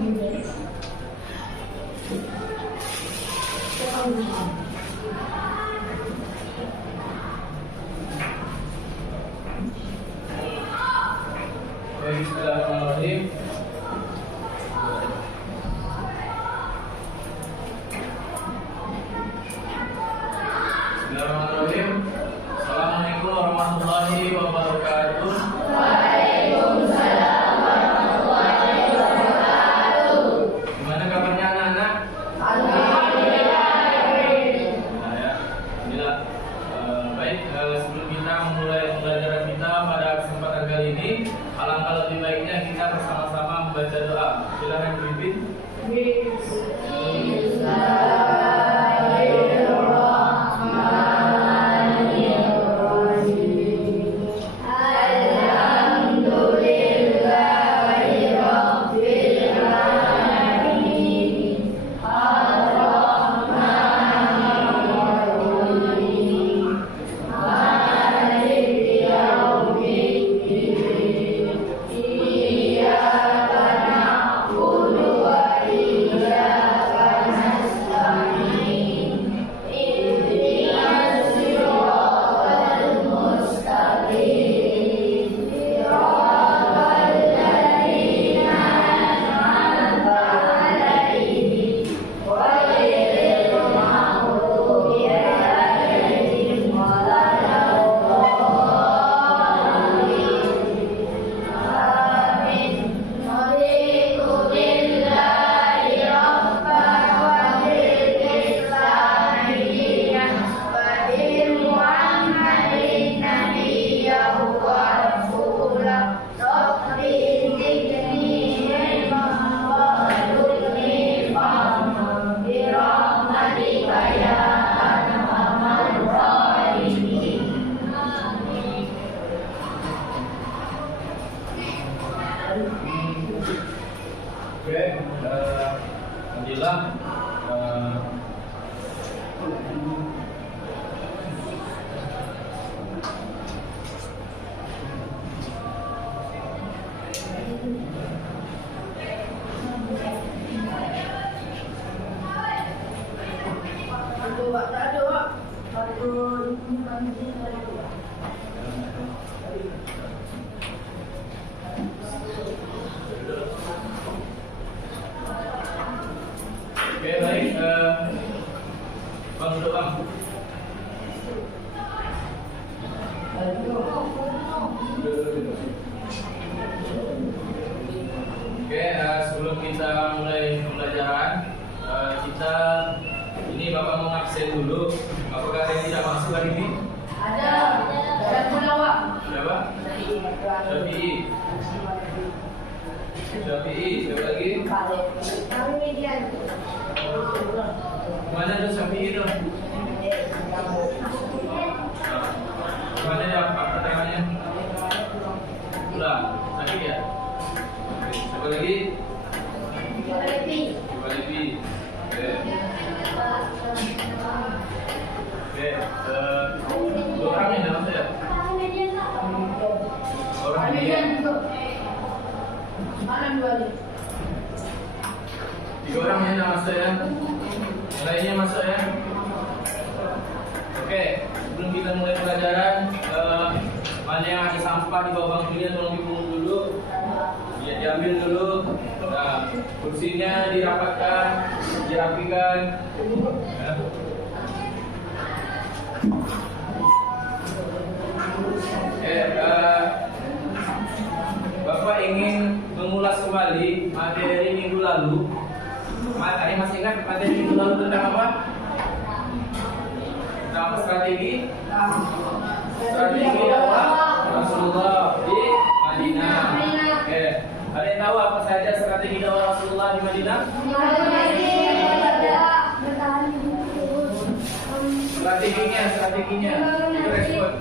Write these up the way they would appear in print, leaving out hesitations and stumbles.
Bismillahirrahmanirrahim. Bismillahirrahmanirrahim. Assalamualaikum warahmatullahi wabarakatuh. Waalaikumsalam warahmatullahi wabarakatuh. Gimana kabarnya anak-anak? Alhamdulillah. Nah, ya. Alhamdulillah. Baik, sebelum kita memulai pembelajaran kita pada kesempatan kali ini, alangkah lebih baiknya kita bersama-sama membaca doa. Silakan pimpin. Oke, alhamdulillah. Oke, baik. Bang, duduk bang. Oke, sebelum kita mulai pembelajaran, kita ini Bapak mau ngabsen dulu. Apakah ada yang tidak masuk hari ini? Ada. Dan Munawak. Siapa? Syafi'i. Syafi'i, siapa lagi? Kami median. Mana tuh Syafi'i itu? Mana ya Pak keterangannya? Udah, sakit ya? Oke, siapa lagi? Siapa lagi? Oke. Oke, dua orang yang dalam saya? Orang median. Malam dua ni. 3 orang yang masuk ya. Lainnya masuk ya. Oke, sebelum kita mulai pelajaran, mana yang ada sampah di bawah bangku ini tolong dipungut dulu. Ya, diambil dulu. Nah, kursinya dirapatkan, dirapikan. Ya. Oke, Bapak ingin mengulas kembali materi minggu lalu. Ada yang masih ingat materi minggu lalu tentang apa? Tentang apa strategi? Strategi dakwah Rasulullah di Madinah. Oke, ada yang tahu apa saja strategi dakwah Rasulullah di Madinah? Strateginya, itu respon.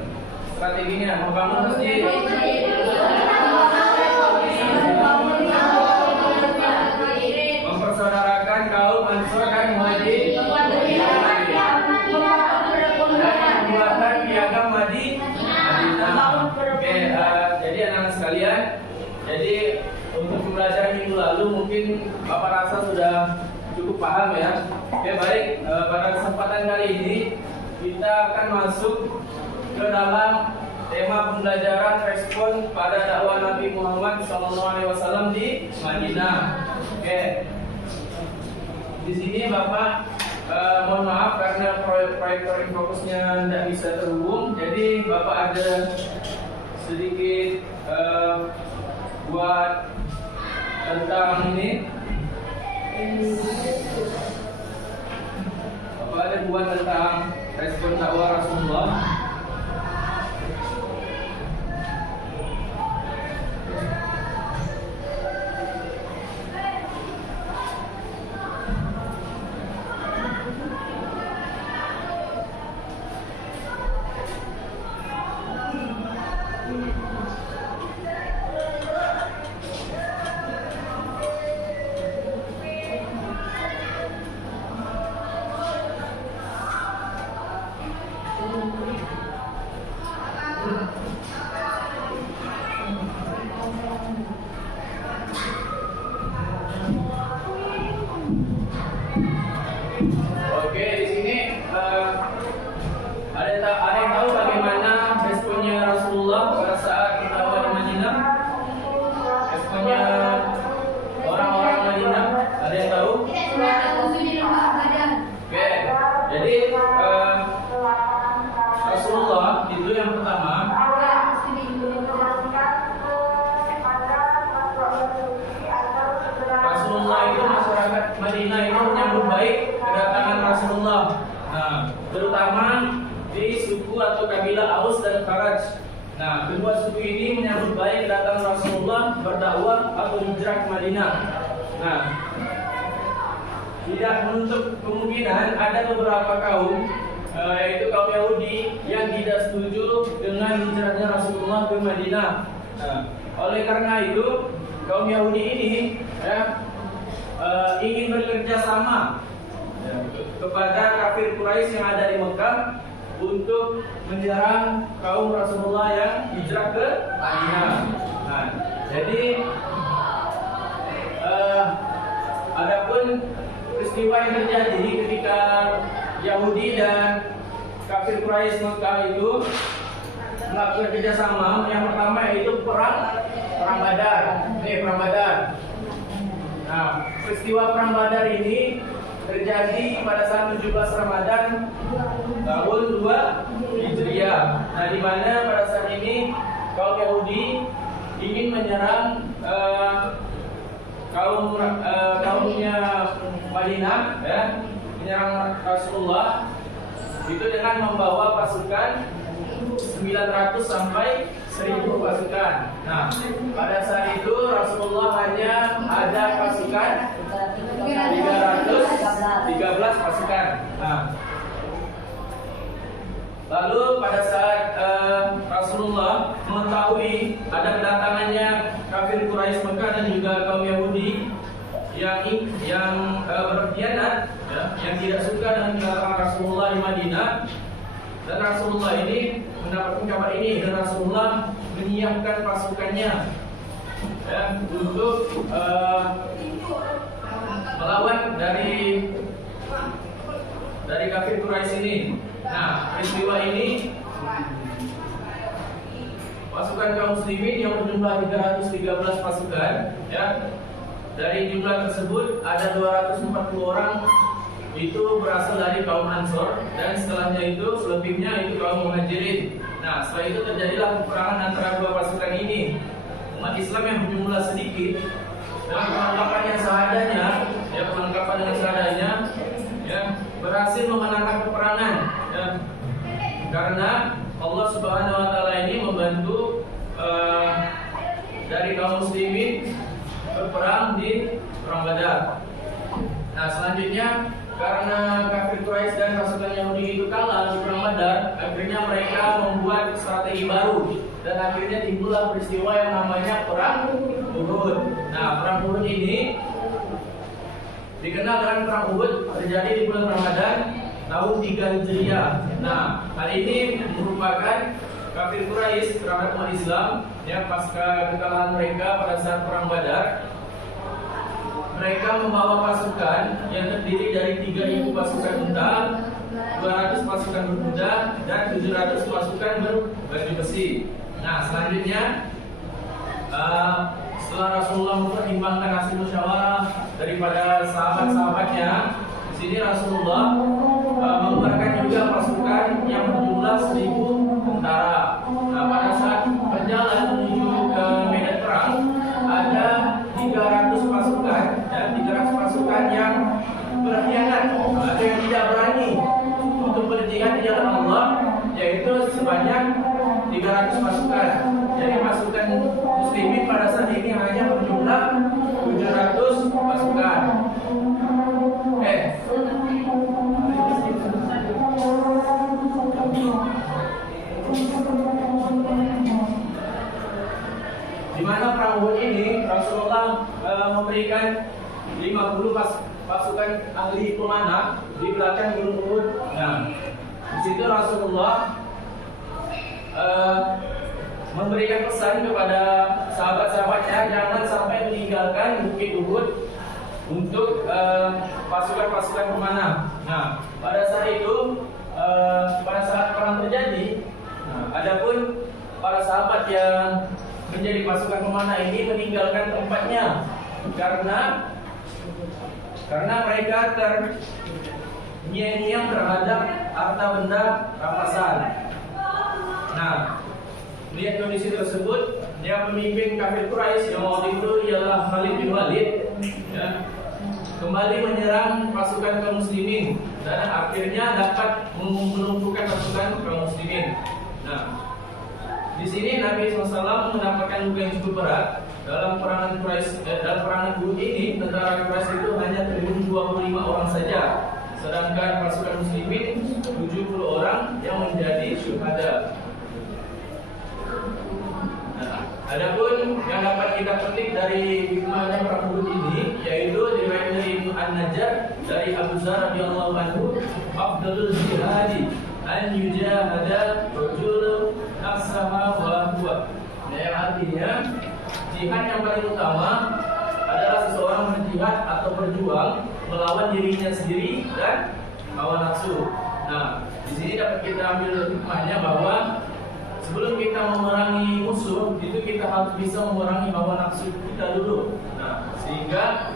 Strateginya membangun masjid. Mempersaudarakan kaum Ansor dan Muhajirin. Membuatkan piagam Madinah. Oke, jadi anak-anak sekalian, jadi untuk pembelajaran minggu lalu mungkin Bapak rasa sudah cukup paham ya. Oke baik, pada kesempatan kali ini kita akan masuk ke dalam tema pembelajaran respon pada dakwah Nabi Muhammad SAW di Madinah. Oke, di sini Bapak mohon maaf karena proyek fokusnya tidak bisa terhubung, jadi Bapak ada sedikit buat tentang ini. Bapak ada buat tentang respon dakwah Rasulullah. Oke, di sini ada yang tahu bagaimana responnya Rasulullah pada saat dakwah di Madinah? Responnya orang-orang Madinah, ada yang tahu? Oke, jadi Rasulullah itu yang pertama. Rasulullah itu masyarakat Madinah itu menyambut baik kedatangan Rasulullah. Nah, terutama di suku atau kabilah Aus dan Kharaj. Nah, kedua suku ini menyambut baik kedatangan Rasulullah berdakwah atau hijrah ke Madinah. Nah, tidak menutup kemungkinan ada beberapa kaum yaitu kaum Yahudi yang tidak setuju dengan hijrahnya Rasulullah ke Madinah. Nah, oleh karena itu kaum Yahudi ini ya, ingin bekerja sama ya, kepada kafir Quraisy yang ada di Mekah untuk menyerang kaum Rasulullah yang hijrah ke Madinah. Nah, jadi adapun peristiwa yang terjadi ketika Yahudi dan kafir Quraisy Mekah itu melakukan kerjasama, yang pertama yaitu perang Badar. Ini perang Badar. Nah, peristiwa perang Badar ini terjadi pada saat 17 Ramadan tahun 2 Hijriah. Nah, di mana pada saat ini kaum Yahudi ingin menyerang kaumnya Madinah, ya, menyerang Rasulullah itu dengan membawa pasukan 900 sampai 1000 pasukan. Nah, pada saat itu Rasulullah hanya ada pasukan 313 pasukan. Nah, lalu pada saat Rasulullah mengetahui ada kedatangannya kafir Quraisy Mekah dan juga kaum Yahudi yang berkhianat, ya, yang tidak suka dengan kedatangan Rasulullah di Madinah, dan Rasulullah ini mendapatkan kabar ini, dan Rasulullah menyiapkan pasukannya ya, untuk melawan dari kafir Quraisy ini. Nah, peristiwa ini pasukan kaum muslimin yang berjumlah 313 pasukan, ya, dari jumlah tersebut ada 240 orang itu berasal dari kaum Ansor, dan setelahnya itu selebihnya itu kaum Muhajirin. Nah, setelah itu terjadilah peperangan antara dua pasukan ini. Umat Islam yang berjumlah sedikit dengan perlengkapan yang seadanya, ya, perlengkapan yang seadanya, ya, berhasil memenangkan peperangan, ya, karena Allah Subhanahu Wa Taala ini membantu dari kaum muslimin berperang di perang Badar. Nah, selanjutnya karena kafir Quraisy dan pasukan Yahudi itu kalah di perang Badar, akhirnya mereka membuat strategi baru dan akhirnya timbullah peristiwa yang namanya perang Uhud. Nah, perang Uhud ini dikenal dengan perang Uhud, terjadi di bulan Ramadan tahun 3 Hijriah. Nah, hal ini merupakan kafir Quraisy terhadap umat Islam, ya, pasca kekalahan mereka pada saat perang Badar, mereka membawa pasukan yang terdiri dari 3.000 pasukan unta, 200 pasukan berkuda, dan 700 pasukan berbaju besi. Nah, selanjutnya setelah Rasulullah mempertimbangkan hasil musyawarah daripada sahabat-sahabatnya, di sini Rasulullah mengeluarkan juga pasukan yang berjumlah 1.000 tentara. Nah, pada saat berjalan menuju ke medan perang, ada 300 pasukan dan 300 pasukan yang berkhianat, ada yang tidak berani untuk berjihad di jalan Allah, yaitu sebanyak 300 pasukan. Jadi pasukan muslimin pada saat ini hanya berjumlah 700 pasukan. Di mana perang Uhud ini Rasulullah memberikan 50 pasukan ahli pemanah di belakang gunung Uhud. Nah, di situ Rasulullah memberikan pesan kepada sahabat-sahabatnya jangan sampai meninggalkan Bukit Uhud untuk pasukan-pasukan pemanah. Nah, pada saat itu, pada saat perang terjadi, adapun para sahabat yang menjadi pasukan pemanah ini meninggalkan tempatnya karena mereka terngiang-ngiang terhadap harta benda rampasan. Nah, lihat kondisi tersebut, yang pemimpin kafir Quraisy yang waktu itu ialah Khalid bin Walid, ya, kembali menyerang pasukan kaum muslimin dan akhirnya dapat melumpuhkan pasukan kaum muslimin. Nah, di sini Nabi SAW mendapatkan luka yang cukup berat dalam perangan Quraisy. Dalam perangan Uhud ini, tentara Quraisy itu hanya terbunuh 25 orang saja, sedangkan pasukan muslimin 70 orang yang menjadi syuhada. Adapun yang dapat kita petik dari hikmahnya perang Uhud ini, yaitu riwayat dari Ibnu An-Najjar dari Abu Dzar radhiyallahu anhu, afdalul jihadi an yujahada rajul nafsaha wa huwa. Yang artinya jihad yang paling utama adalah seseorang berjihad atau berjuang melawan dirinya sendiri dan hawa nafsu. Nah, di sini dapat kita ambil hikmahnya bahwa sebelum kita memerangi musuh, itu kita harus bisa memerangi hawa nafsu kita dulu. Nah, sehingga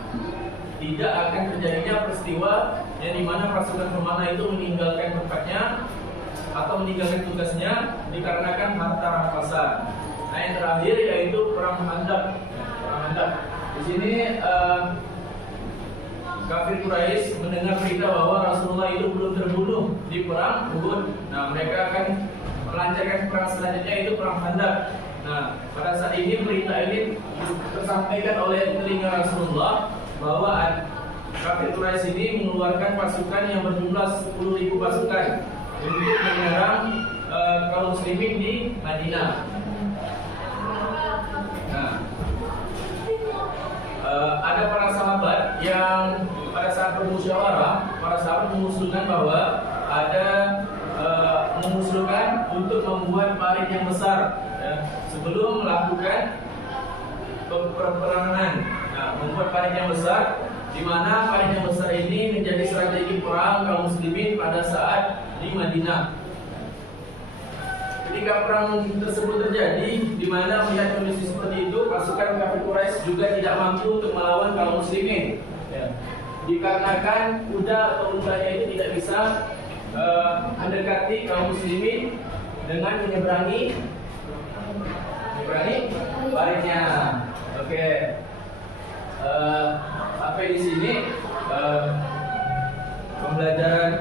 tidak akan terjadinya peristiwa yang dimana pasukan pemanah itu meninggalkan tempatnya atau meninggalkan tugasnya dikarenakan harta rampasan. Nah, yang terakhir yaitu perang Khandaq. Perang Khandaq. Di sini kafir Quraisy mendengar berita bahwa Rasulullah itu belum terbunuh di perang Uhud. Nah, mereka akan melancarkan perang selanjutnya, itu perang Khandaq. Nah, pada saat ini berita ini tersampaikan oleh telinga Rasulullah bahwa kafir Quraisy ini mengeluarkan pasukan yang berjumlah 10.000 pasukan untuk menyerang kaum muslimin di Madinah. Nah, ada para sahabat yang pada saat bermusyawarah, para sahabat mengusulkan bahwa ada mengusulkan untuk membuat parit yang besar, ya, sebelum melakukan peperangan. Nah, membuat parit yang besar, di mana parit yang besar ini menjadi strategi perang kaum muslimin pada saat di Madinah. Ketika perang tersebut terjadi, di mana melihat kondisi seperti itu, pasukan kafir Quraisy juga tidak mampu untuk melawan kaum muslimin, ya, dikarenakan kuda atau untanya itu tidak bisa mendekati kaum muslimin dengan menyeberangi paritnya. Oke. Sampai di sini pembelajaran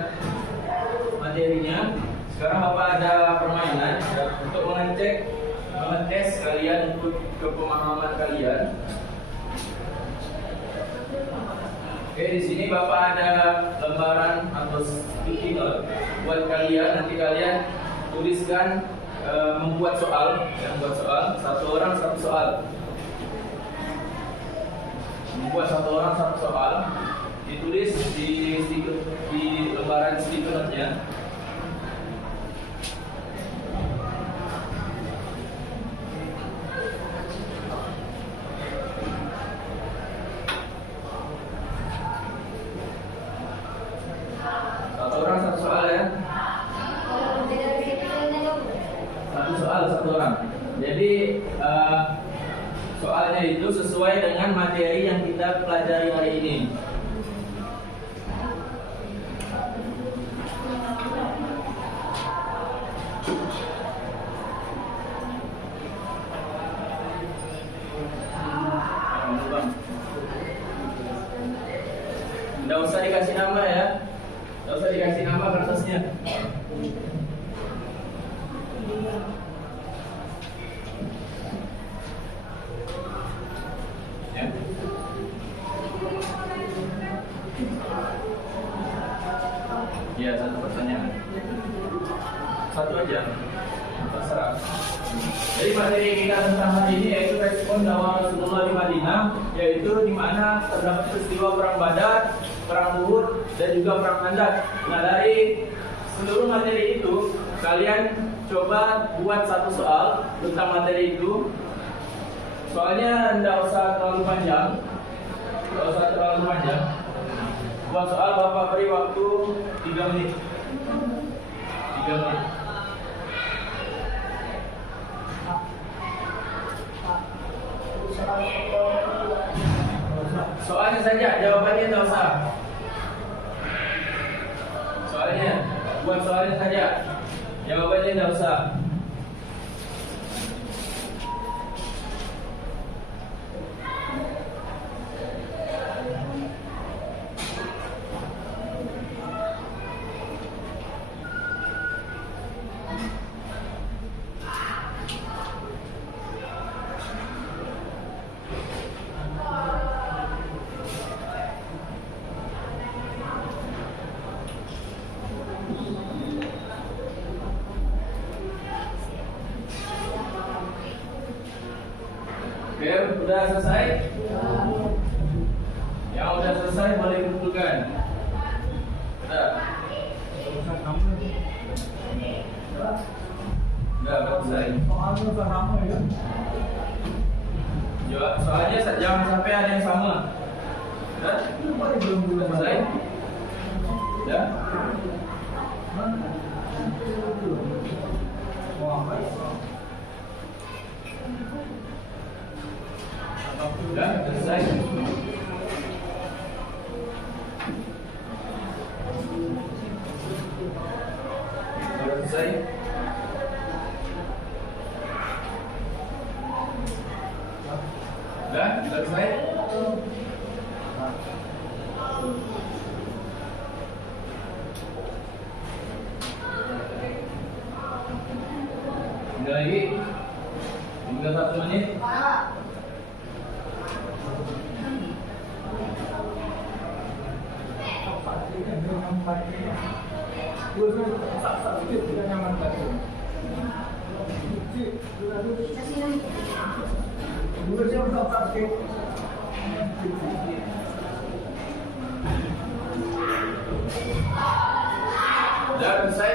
materinya. Sekarang Bapak ada permainan untuk mengetes kalian untuk kepemahaman kalian. Oke, di sini Bapak ada lembaran atau sticky note buat kalian. Nanti kalian tuliskan membuat soal, satu orang satu soal. Membuat satu orang satu soal, ditulis di lembaran sticky note-nya. satu orang. Jadi soalnya itu sesuai dengan materi yang kita pelajari hari ini. Nggak usah dikasih nama ya. Nggak usah dikasih nama kertasnya. Ya. Ya, satu pertanyaan. Satu aja. Terserah. Jadi materi kita tentang hari ini yaitu respon dakwah Rasulullah di Madinah, yaitu di mana terdapat peristiwa perang Badar, perang Uhud, dan juga perang Khandaq. Nah, dari seluruh materi itu kalian coba buat satu soal tentang materi itu. Soalnya tidak usah terlalu panjang. Buat soal Bapak beri waktu 3 menit. 3 menit. Soalnya saja, jawabannya tidak usah. Buat soalnya saja, jawabannya tidak usah. Oke, udah selesai? Yang udah selesai boleh kumpulkan. Udah. Udah selesai. Soalnya jangan sampai ada yang sama. Udah? Belum selesai? Udah? Udah selesai. Udah selesai. Udah selesai. Udah lagi. Tinggal 1 menit. Udah selesai.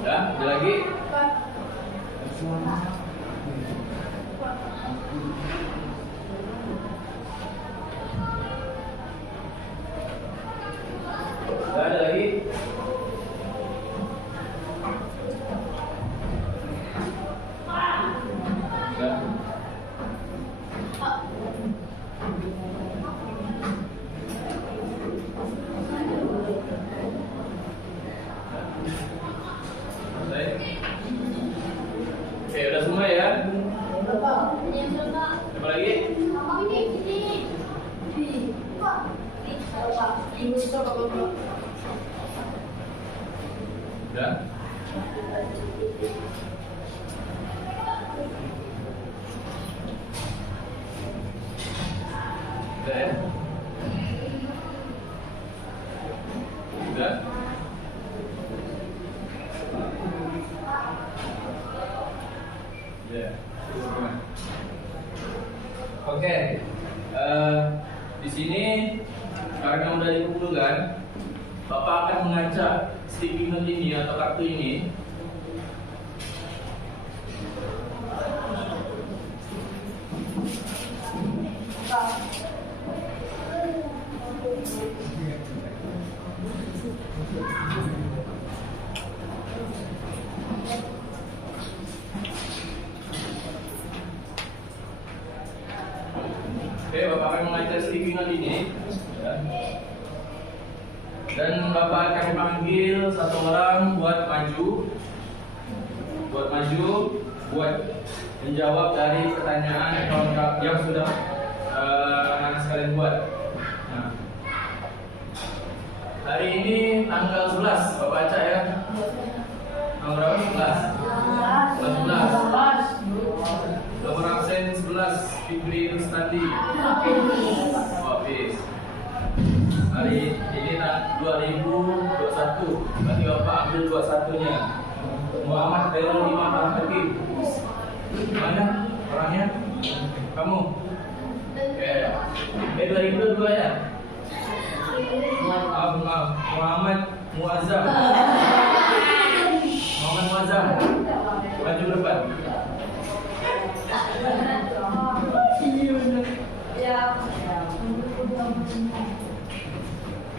Udah, ada lagi. Udah, ada lagi. Udah. Selesai. Oke, udah semua ya. Coba lagi. Udah. Udah ya. Udah. Ya. Oke. Di sini karena udah dikumpulkan, Bapak akan mengacak sticky note ini atau kartu ini. 5 ini. Ya. Dan Bapak akan panggil satu orang buat maju, buat menjawab dari pertanyaan yang sudah anak sekalian buat. Nah, hari ini tanggal 11, Bapak baca ya. Tanggal berapa? 11. Nomor absen 11, Fikri Rustandi. Habis. Hari ini 2021. Berarti Bapak ambil 21-nya. Muhammad Khairul Imam Al-Hakim. Mana orangnya? Kamu? 2022 ya? Maaf. Muhammad Muazzam. Maju depan.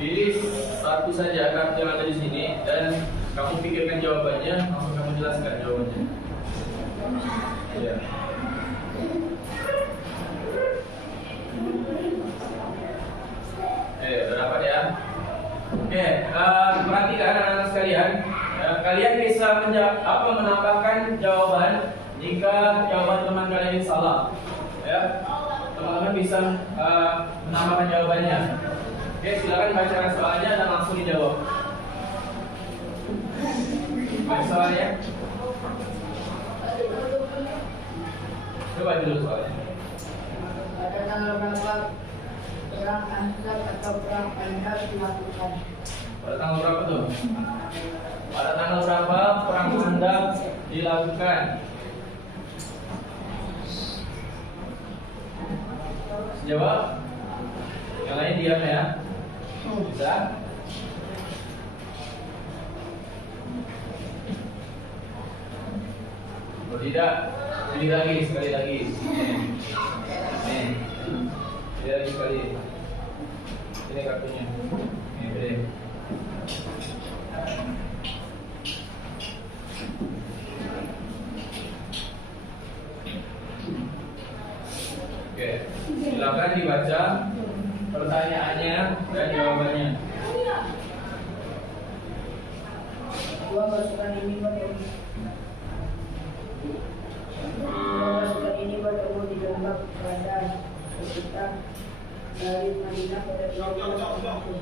Pilih satu saja kartu yang ada di sini dan kamu pikirkan jawabannya, langsung kamu jelaskan jawabannya. Ya. Udah dapat ya? Oke, perhatikan anak-anak sekalian. Kalian bisa menambahkan jawaban jika jawaban teman kalian ini salah. Ya, teman-teman bisa menambahkan jawabannya. Oke, silakan bacakan soalnya dan langsung dijawab. Baca soalnya. Coba dulu soalnya. Pada tanggal berapa perang Ansar atau perang Khandaq dilakukan? Pada tanggal berapa tuh? Pada tanggal berapa perang Khandaq dilakukan? Jawab. Yang lain diam ya. Bisa? Kalau tidak, pilih lagi sekali lagi. Nih, pilih lagi sekali. Ini kartunya. Ini pilih. Oke, silakan dibaca pertanyaannya dan jawabannya. Dua pasukan ini bertemu di lembah Badar sekitar dari Madinah pada 12 tahun.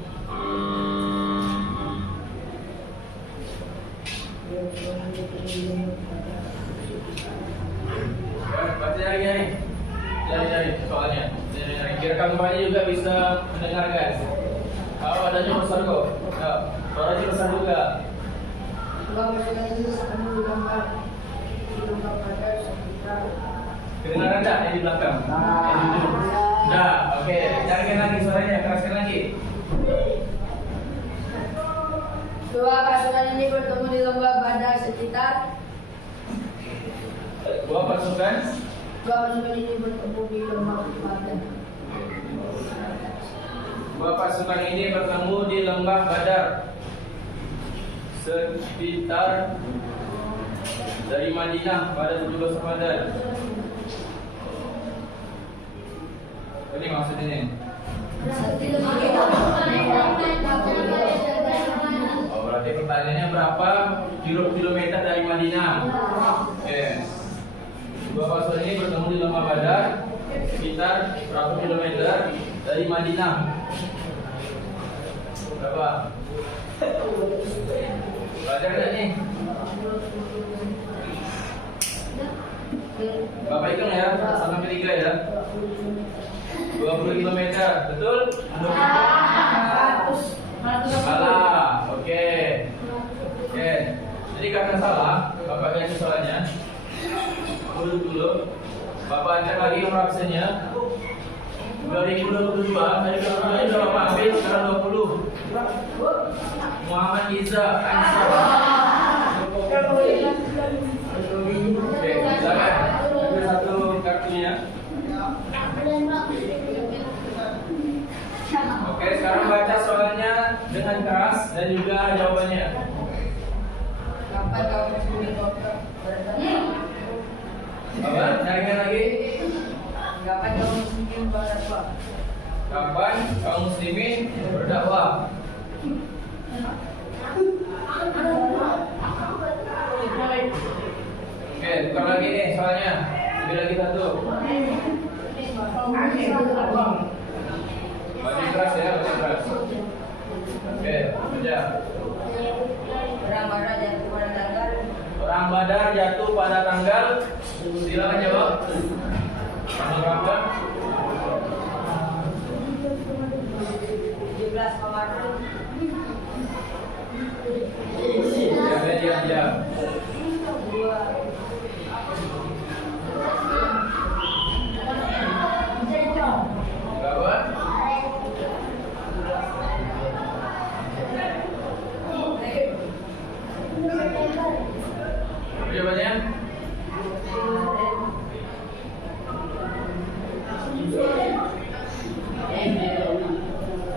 Baca lagi nih. Cari soalnya. Biar kampanye juga bisa mendengarkan. Adanya besar kok. Suaranya besar juga. Dua pasukan ini bertemu di lembah Badar sekitar. Kedengaran tak yang di belakang? Nah, oke. Carikan lagi suaranya, keraskan lagi. Dua pasukan ini bertemu di lembah Badar sekitar. Dua pasukan ini bertemu di lembah Badar. Dua pasukan ini bertemu di lembah Badar sekitar dari Madinah pada 17 Ramadan. Ini maksudnya. Oh, berarti pertanyaannya berapa kilometer dari Madinah? Oke. Dua pasukan ini bertemu di lembah Badar sekitar berapa kilometer dari Madinah? Berapa? Belajar nggak nih? Bapak hitung ya, 1 sampai 3 ya. 20 km, betul? Salah, oke. Jadi karena salah, Bapak ganti soalnya. Dulu, Bapak cek lagi nomor absennya. 2022, dari kemudian sudah Bapak ambil sekarang 20. Muhammad Iza Ansar. Oke, silakan. Ada satu kartunya. Oke, sekarang baca soalnya dengan keras dan juga jawabannya. Kapan kamu menyusul dokter? Bapak, carikan lagi. Kapan kamu menyusul dokter? kapan kaum muslimin berdakwah? Oke, tukar lagi nih soalnya. Lebih lagi satu. Masih keras ya, masih keras. Oke, baca. Perang Badar jatuh pada tanggal. Silakan jawab. Tanggal berapa? 17 Ramadan. Diam. Berapa? Jawabannya?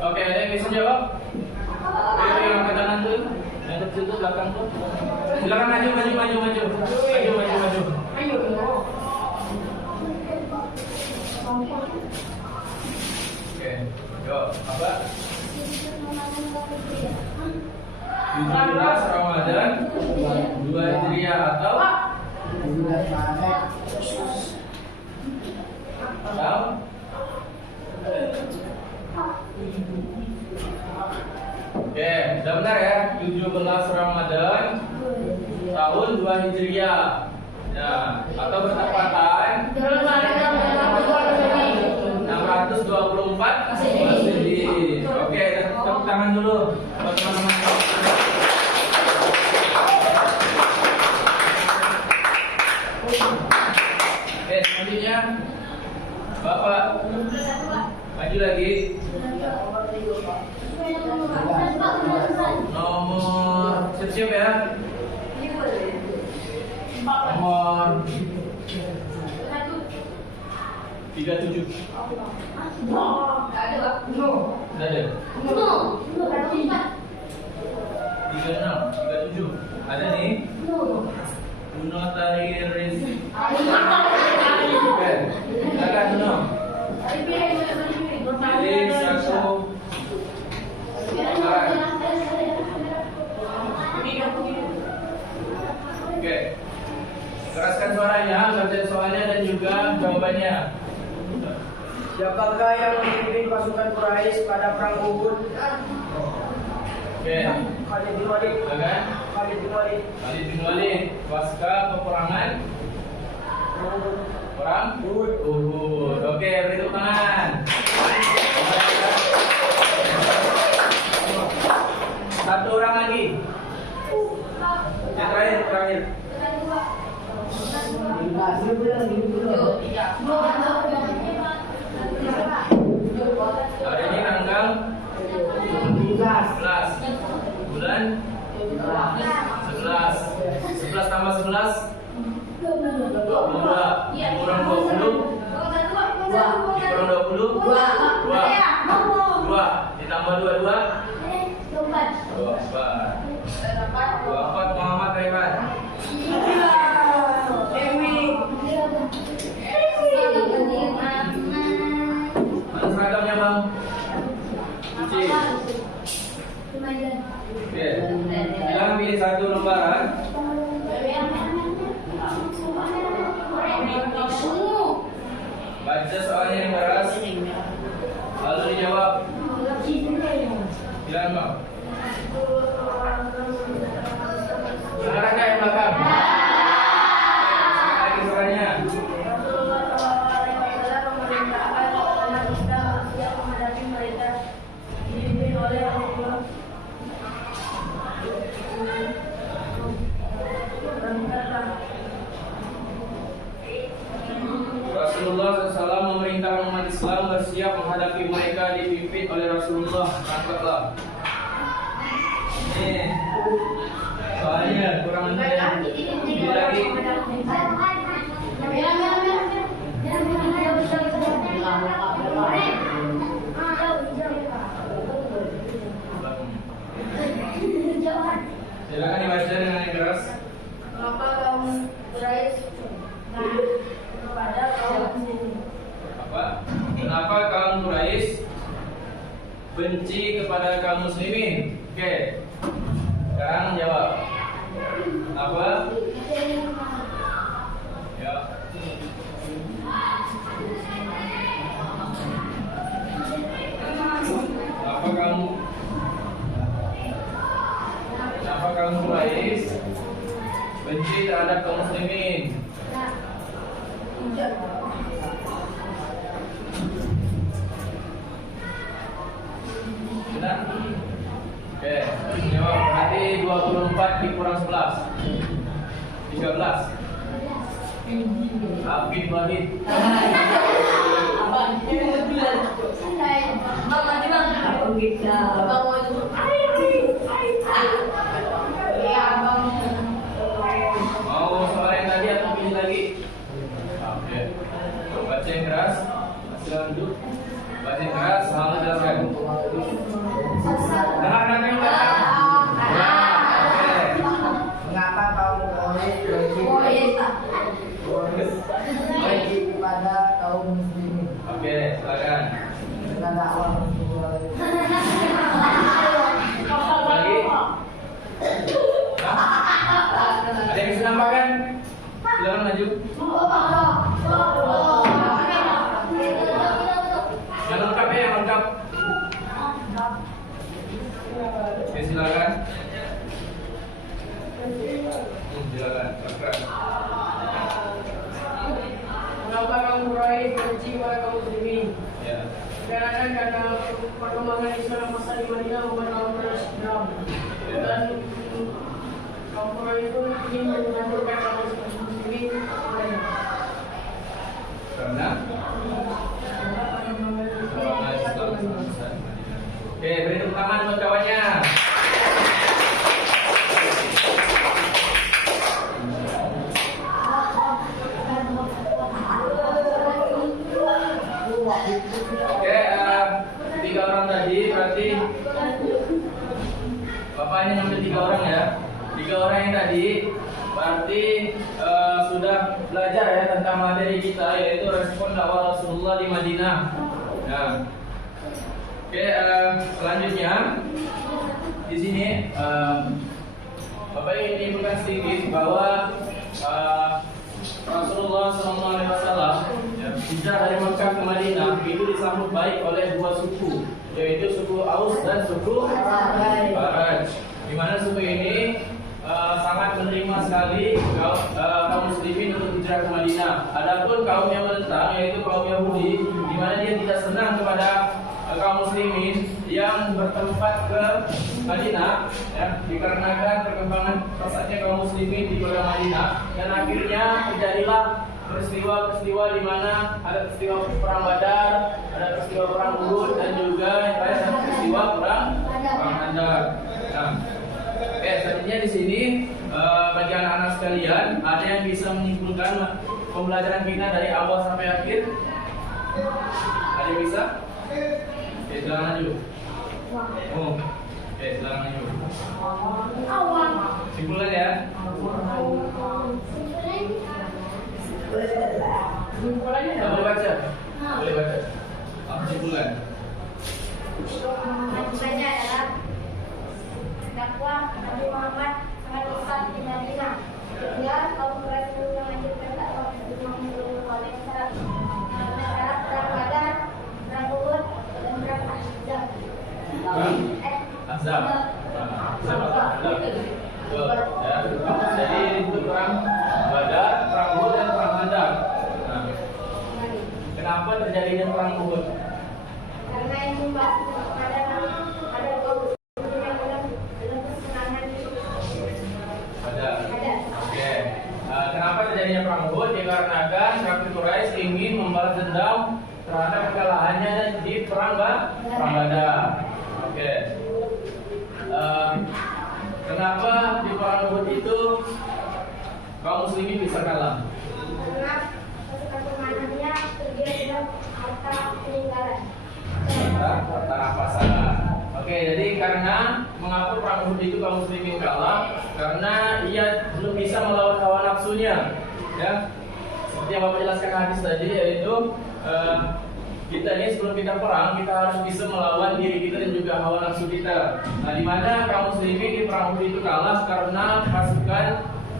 Oke, ada yang bisa jawab? Ayo, yang angkat tangan tuh, yang kecil tuh belakang tuh. Silakan maju. Oke, yuk, apa? 17 Ramadan 2 Hijriah atau Oke, sudah benar ya. 17 Ramadan tahun 2 Hijriah. Nah, atau bertepatan 624 Masehi. Oke, tepuk tangan dulu buat teman-teman. Oke, selanjutnya Bapak maju lagi. Nomor siap-siap ya. Nomor 37. Tidak ada. 37. Ada nih. Uno Tahiris. Oke. Silakan Uno. Pilih satu. Oke. Keraskan suaranya, baca soalnya dan juga jawabannya. Siapakah yang memimpin pasukan Quraisy pada perang Uhud? Oke. Khalid bin Walid. Silakan. Khalid bin Walid. Khalid bin Walid. Pasca peperangan perang Uhud. Oke, beri tepuk tangan. Satu orang lagi. Yang terakhir. Hari ini tanggal 11 bulan 11. 11 tambah 11 22. Kurang 20. Kurang 20 2. Ditambah 22 24 Muhammad Rehan. Mana seragamnya bang? Cuci. Oke. Jangan pilih satu lembaran. Baca soalnya yang keras, lalu dijawab. Silakan bang. Sekarang yang belakang. Lagi suaranya. Rasulullah SAW memerintah umat Islam bersiap menghadapi mereka dipimpin oleh Rasulullah. Angkatlah. Nih, soalnya kurang ini lagi. Silakan dibaca dengan yang keras. Maka kaum Quraisy kepada kaum muslimin. Apa? Kenapa kaum Quraisy benci kepada kaum muslimin? Oke. Sekarang jawab. Apa? Ya. Kenapa kamu Quraisy benci terhadap kaum muslimin? Benar? Oke, jawab. Berarti 24 dikurang 11 13. Abid Wahid. Mau soal yang tadi atau pilih lagi? Oke. Baca yang keras. Silakan duduk. Baca yang keras. Selalu jelaskan. Dengar yang baca. Mengapa kaum benci kepada kaum muslimin? Oke, silakan. Karena dakwah Rasulullah. Lagi? Ada yang bisa nambahkan? Silakan maju. Yang lengkap ya, yang lengkap. Oke, silakan. Silakan. Kenapa kaum Quraisy benci kepada kaum muslimin? Ya. Karena perkembangan Islam masa di Madinah membuat kaum Quraisy geram. Dan kaum Quraisy itu ingin menghancurkan kaum muslimin. Karena perkembangan Islam masa di Madinah. Oke, beri tepuk tangan buat kawannya. Oke, 3 orang tadi berarti Bapak ini ngambil 3 orang ya. 3 orang yang tadi berarti sudah belajar ya tentang materi kita, yaitu respon dakwah Rasulullah di Madinah. Nah, oke, selanjutnya di sini Bapak ingin menyimpulkan sedikit bahwa Rasulullah SAW hijrah dari Mekah ke Madinah itu disambut baik oleh 2 suku, yaitu suku Aus dan suku Kharaj. Di mana suku ini sangat menerima sekali kaum muslimin untuk hijrah ke Madinah. Adapun kaum yang menentang, yaitu kaum Yahudi, di mana dia tidak senang kepada kaum muslimin yang bertempat ke Madinah, ya, dikarenakan perkembangan pesatnya kaum muslimin di kota Madinah, dan akhirnya terjadilah peristiwa-peristiwa di mana ada peristiwa perang Badar, ada peristiwa perang Uhud, dan juga yang lain ada peristiwa perang Khandaq. Nah, selanjutnya di sini bagi anak-anak sekalian, ada yang bisa menyimpulkan pembelajaran kita dari awal sampai akhir? Ada yang bisa? Oke, silakan maju. Oke, silakan maju. Simpulan ya. Simpulannya Boleh baca? Boleh baca. Simpulan. Lanjutannya adalah dakwah Nabi Muhammad sangat besar di Madinah. Sehingga kaum Quraisy menganjurkan dakwah Nabi Muhammad sallallahu alaihi wasallam. Adalah perang Badar, perang Uhud, dan perang Ahzab. Ahzab. Ya. Jadi itu perang Badar, perang Uhud, dan perang Khandaq. Nah, kenapa terjadinya perang Uhud? Karena yang membahas ada kaum muslimin yang dalam kesenangan Ada. Oke. Kenapa terjadinya perang Uhud? Dikarenakan kafir Quraisy ingin membalas dendam terhadap kekalahannya di perang Badar. Oke. Kenapa di perang Uhud itu kaum muslimin bisa kalah? karena pasukan pemanahnya terjadi dalam harta peninggalan. Harta rampasan. Oke, jadi karena mengapa perang Uhud itu kaum muslimin kalah? Karena ia belum bisa melawan hawa nafsunya, ya. Seperti yang Bapak jelaskan hadis tadi, yaitu kita ini sebelum kita perang, kita harus bisa melawan diri kita dan juga hawa nafsu kita. Nah, di mana kaum muslimin di perang Uhud itu kalah karena pasukan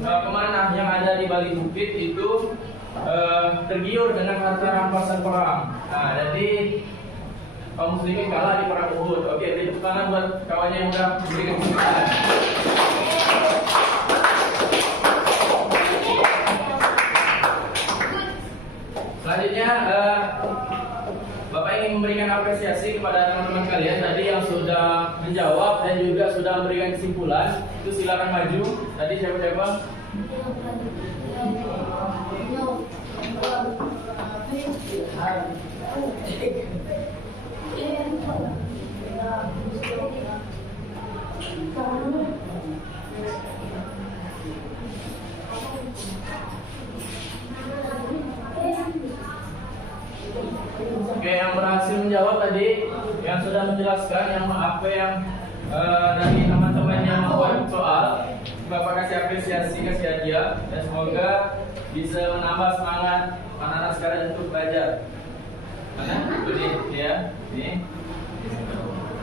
pemanah yang ada di balik bukit itu tergiur dengan harta rampasan perang. Nah, jadi kaum muslimin kalah di perang Uhud. Oke, tepuk tangan buat kawannya yang udah memberikan kesulitan. Selanjutnya, Bapak ingin memberikan apresiasi kepada teman-teman kalian tadi yang sudah menjawab dan juga sudah memberikan kesimpulan. Itu silakan maju. Tadi siapa-siapa? Oke, yang berhasil menjawab tadi, yang sudah menjelaskan yang apa yang dari teman-teman yang membuat soal, Bapak kasih apresiasi, kasih hadiah, dan semoga bisa menambah semangat anak-anak sekarang untuk belajar. Mana? Ini, ya, ini.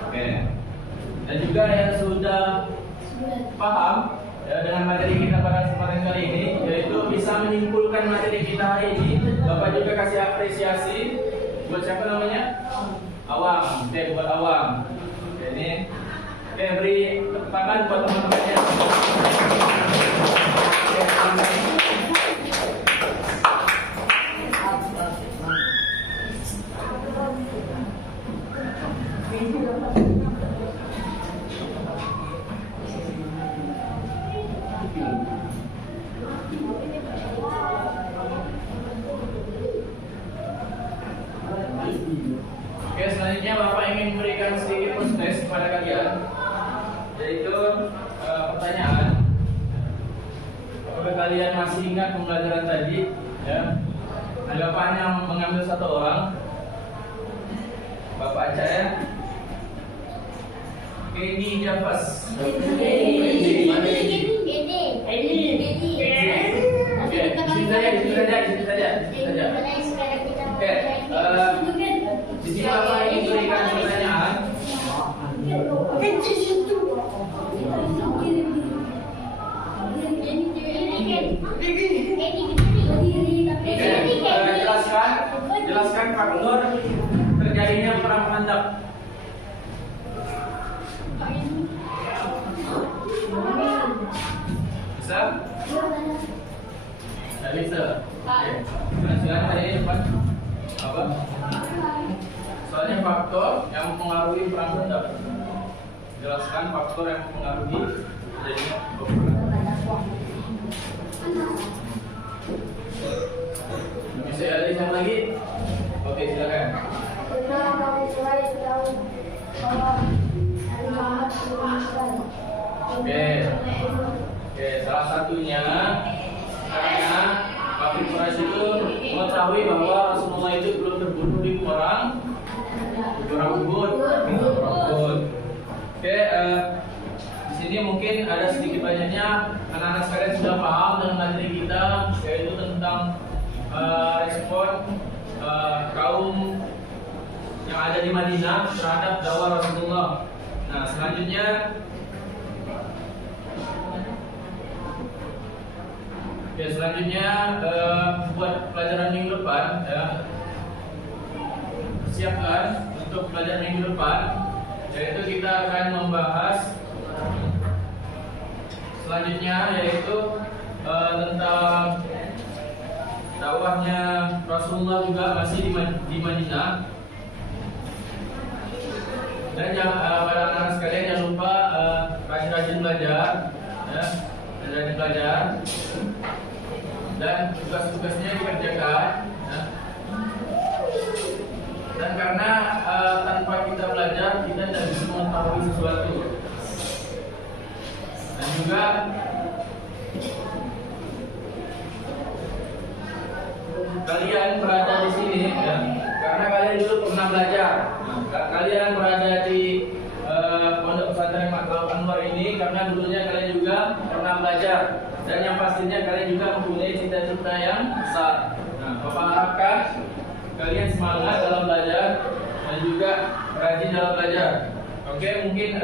Oke. Dan juga yang sudah paham ya, dengan materi kita pada kesempatan kali ini, yaitu bisa menyimpulkan materi kita hari ini. Bapak juga kasih apresiasi buat siapa namanya? Awam. Oke, buat Awam. Oke, ini. Oke, beri tepuk tangan buat teman-temannya. Oke, selanjutnya Bapak ingin memberikan sedikit proses kepada kalian, yaitu pertanyaan. Apakah kalian masih ingat pembelajaran tadi? Ya, anggapannya mengambil satu orang. Bapak baca ya. Kenny Jafas. Mana ini? Oke, di sini saja. Oke, di sini Bapak ingin berikan pertanyaan. Jelaskan faktor terjadinya perang Khandaq. Bisa? Tidak bisa. Oke. Nah, silakan tadi depan. Apa? Soalnya faktor yang mempengaruhi perang Khandaq. Jelaskan faktor yang mempengaruhi terjadinya perang. Bisa ada yang lagi? Oke, silakan. Oke, salah satunya karena Kafir Quraisy itu mengetahui bahwa Rasulullah itu belum terbunuh di perang Uhud. Oke, di sini mungkin ada sedikit banyaknya anak-anak sekalian sudah paham dengan materi kita, yaitu tentang respon kaum yang ada di Madinah terhadap dakwah Rasulullah. Nah, selanjutnya buat pelajaran minggu depan ya, siapkan untuk pelajaran minggu depan, yaitu kita akan membahas selanjutnya yaitu tentang dakwahnya Rasulullah juga masih di Madinah. Dan pada anak-anak sekalian jangan lupa rajin-rajin belajar ya, rajin belajar dan tugas-tugasnya dikerjakan ya. Dan karena tanpa kita belajar kita tidak bisa mengetahui sesuatu. Dan juga kalian berada di sini ya, karena kalian dulu pernah belajar. Kalian berada di Pondok Pesantren Matlab Anwar ini karena dulunya kalian juga pernah belajar, dan yang pastinya kalian juga mempunyai cita-cita yang besar. Nah, Bapak harapkan kalian semangat dalam belajar dan juga rajin dalam belajar. Oke, mungkin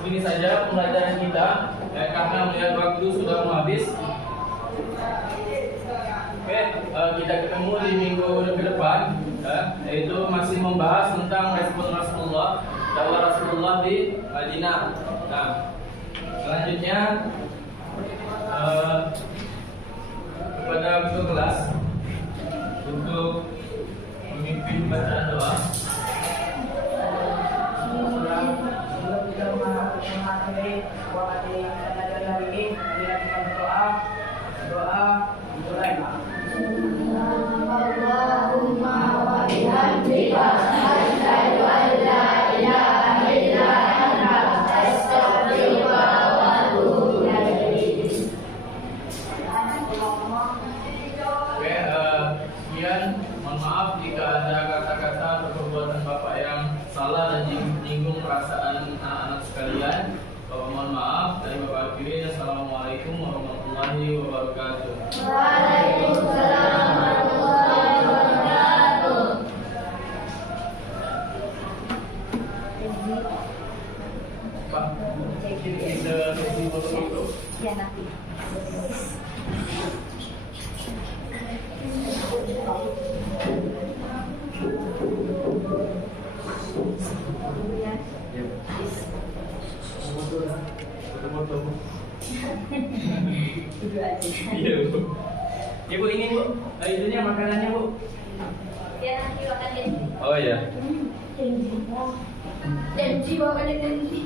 segini saja pembelajaran kita karena melihat waktu sudah mau habis. Oke, kita ketemu di minggu ke depan, yaitu masih membahas tentang respon Rasulullah, dakwah Rasulullah di Madinah. Nah, selanjutnya kepada ketua kelas untuk memimpin bacaan doa. Sebelum kita memahami waktu yang kita belajar hari ini, marilah kita berdoa. Doa dimulai. Allahumma wa bihamdika asyhadu an la ilaha illa anta astaghfiruka wa atubu ilaik. Oke, sekian. Mohon maaf jika ada kata-kata atau perbuatan Bapak yang salah dan menyinggung perasaan anak-anak sekalian. Bapak mohon maaf. Dari Bapak akhiri, Assalamualaikum warahmatullahi wabarakatuh. Waalaikumsalam warahmatullahi wabarakatuh. Pak, kita sesi foto. Ya nanti. Foto-foto. Duduk aja. Iya, Bu. Ibu ini, Bu. Itunya makanannya, Bu. Ya nanti makan janji. Oh iya. Janji makan janji.